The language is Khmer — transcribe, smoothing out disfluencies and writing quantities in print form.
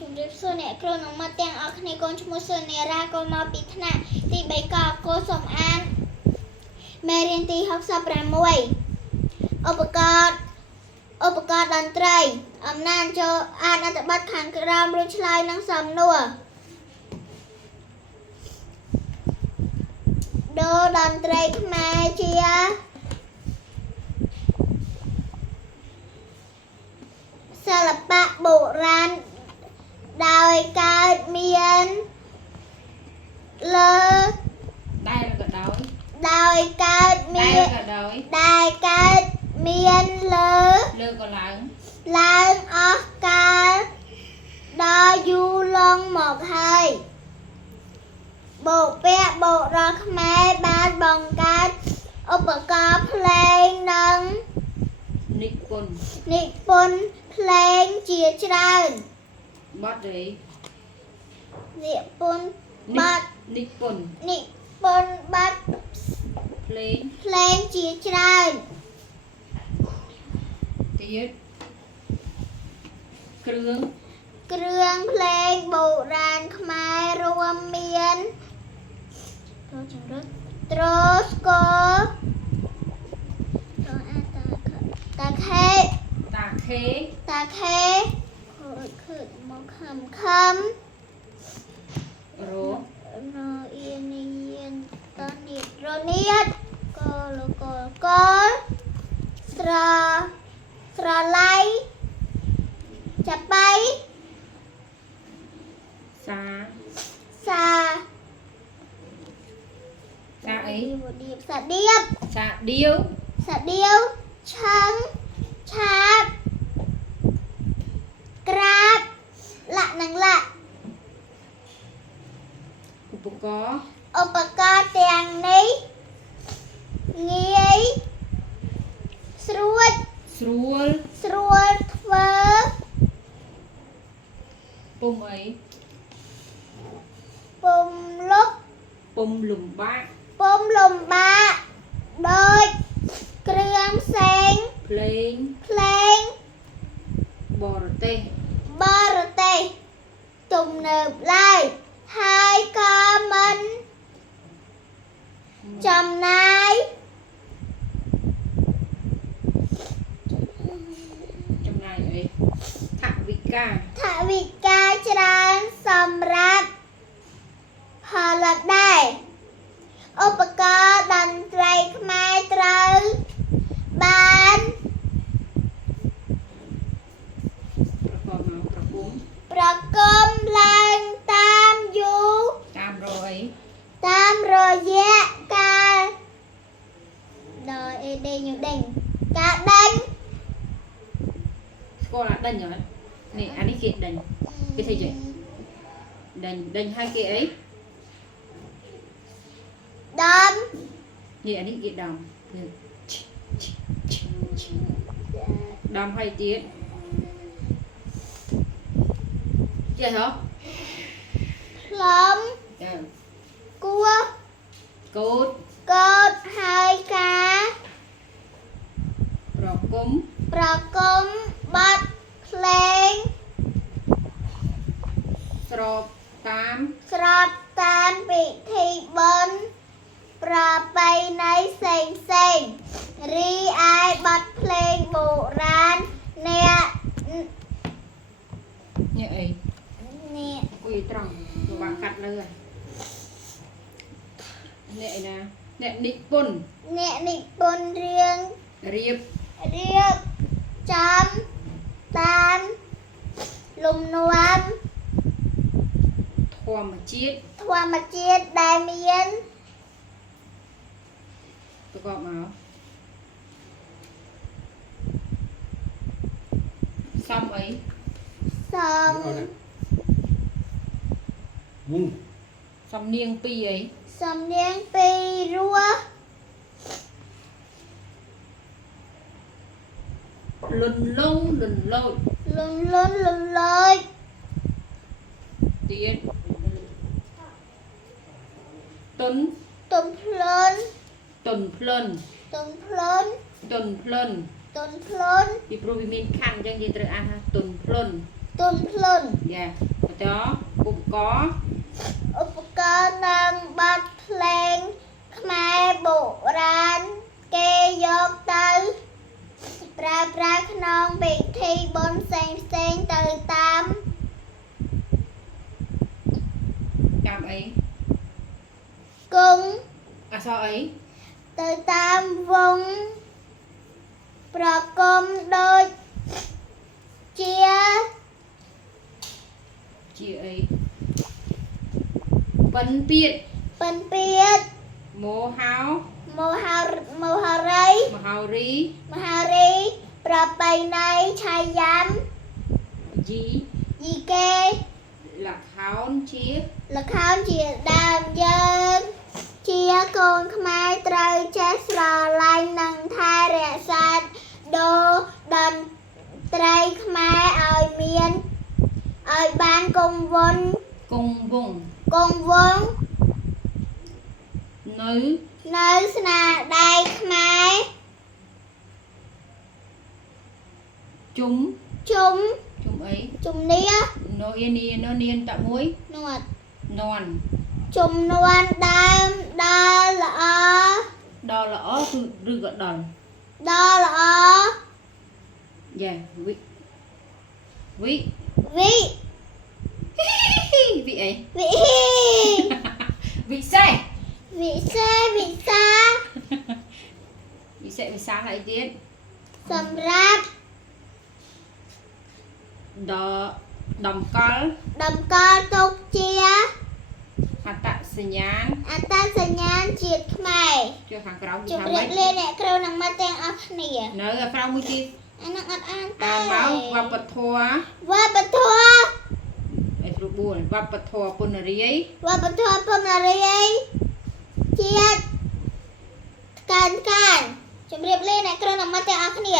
ជំរាបសួរអ្នកគ្រូនិងមិត្តទាំងអស់គ្នាកូនឈ្មោះសុនេរ៉ាកូនមកពីថ្នាក់ទី3កកូនសូមអានមេរៀនទី66ឧបករណ៍តន្ត្រីអំណាចចូលអានអត្ថបទខាងក្រោមរួចឆ្លើយនឹងសំណួរដូតន្ត្រីខ្មែរជាសិល្បៈបុរាណដោយកើតមានលើដែលកើតមានលើក៏ឡើងអស់កាលដល់យូរលង់មកហើយបុព្វបុរសខ្មែរបានបង្កើតឧបករណ៍ភ្លេងនិងនិពន្ធភ្លេងជាច្រើនបទអីនិពន្ធបទភ្លេងជាច្រើនទៀតគ្រឿងភ្លេងបុរាណខ្មែររួមមានទ្រស្គរតាខេខឹកមកខំរអៀនតនៀតរនៀតកស្រឡៃចាប់បៃសាអីសាដៀបឆឹងឆាបក្រាបលាក់និងលាក់ឧបករណ៍ទាំងនេះងាយស្រួលធ្វើពុំលំបាកដូចគ្រឿងផ្សេងភ្លេងបរទេសទំនើបឡើយហើយក៏មិនចំណាយអីថវិកាច្រើនសម្រាប់ផលិតដែរឧបករណ៍តន្ត្រីខ្មែរត្រូវបានប្រគំឡើងតាមរយៈការដេញការដេញស្គាល់ដេញហ៎នេះអានេះគេដេញគេធ្វើយ៉ាងដេញហើយគេអីដំនេះអានេះគេដំហើយទៀតចេះហ៎ផ្លុំគួកូតហើយការប្រគំបទភ្លេងស្របតាមពិធីបុណ្យប្រពៃណីផ្សេងរីឯបទភ្លេងបុរាណអ្នកអីអុយត្រង់ទៅបាក់កាត់លើអ្នកឯណាអ្នកនិពន្ធរៀបចំតាមលំនាំធម្មជាតិដែលមានប្រកបមកសំអីសំនៀងពីរអីសំនៀងពីររស់លន់លោចទៀតតុនភ្លន់ពីព្រោះវាមានខណ្ឌអញ្ចឹងយើងត្រូវអានថាតុនភ្លន់ទន់ភ្លន់យ៉ា តឧបករណ៍ ឧបករណ៍និងបទភ្លេងខ្មែរបុរាណគេយកទៅប្រើប្រាស់ក្នុងពិធីបុណ្យផ្សេងទៅតាម តាមអី គង់ អក្សរអី ទៅតាមវងប្រគំដូចជា ជាអីប៉ិនពៀត ពិនពៀត មោហៅ មហារី មហោរី មហារីប្រពៃណីឆាយាំ ជី យីកេ លខោនជា លខោនជាដើមយើងជាកូនខ្មែរត្រូវចេះស្រឡាញ់និងថែរក្សាដូរតន្ត្រីខ្មែរឲ្យមានឲ្យបានគង់វង្ស គង់វង្ស គង់វង្ស នៅ នៅស្នាដៃខ្មែរ ជុំ ជុំ ជុំអី ជំនា ណូនាណូនានតមួយ នួត នន់ ជំនួនដើមដល់ល្អ ដល់ល្អគឺឬក៏ដល់ ដល់ល្អ យ៉ាវិ វិ វិអី វិ វិសេស វិសេវិសា វិសេសវិសាលអីទៀត សម្រាប់ ដល់តម្កល់ តម្កល់ទុកជា អត្តសញ្ញាណ អត្តសញ្ញាណជាតិខ្មែរ ជឿខាងក្រោមគឺ ជម្ ថា រា ម៉េ ប ច លាអ្នកគ្រូនិងមិត្តទាំងអស់គ្នា នៅក្រោមមួយទៀត អានឹងអត់អានទេ អានមកវប្បធម៌ វប្បធម៌ អីប្រួ4វប្បធម៌ពុនរាយ វប្បធម៌ពនារីជាតិកានជម្រាបលាអ្នកគ្រូនិងមិត្តទាំងអស់គ្នា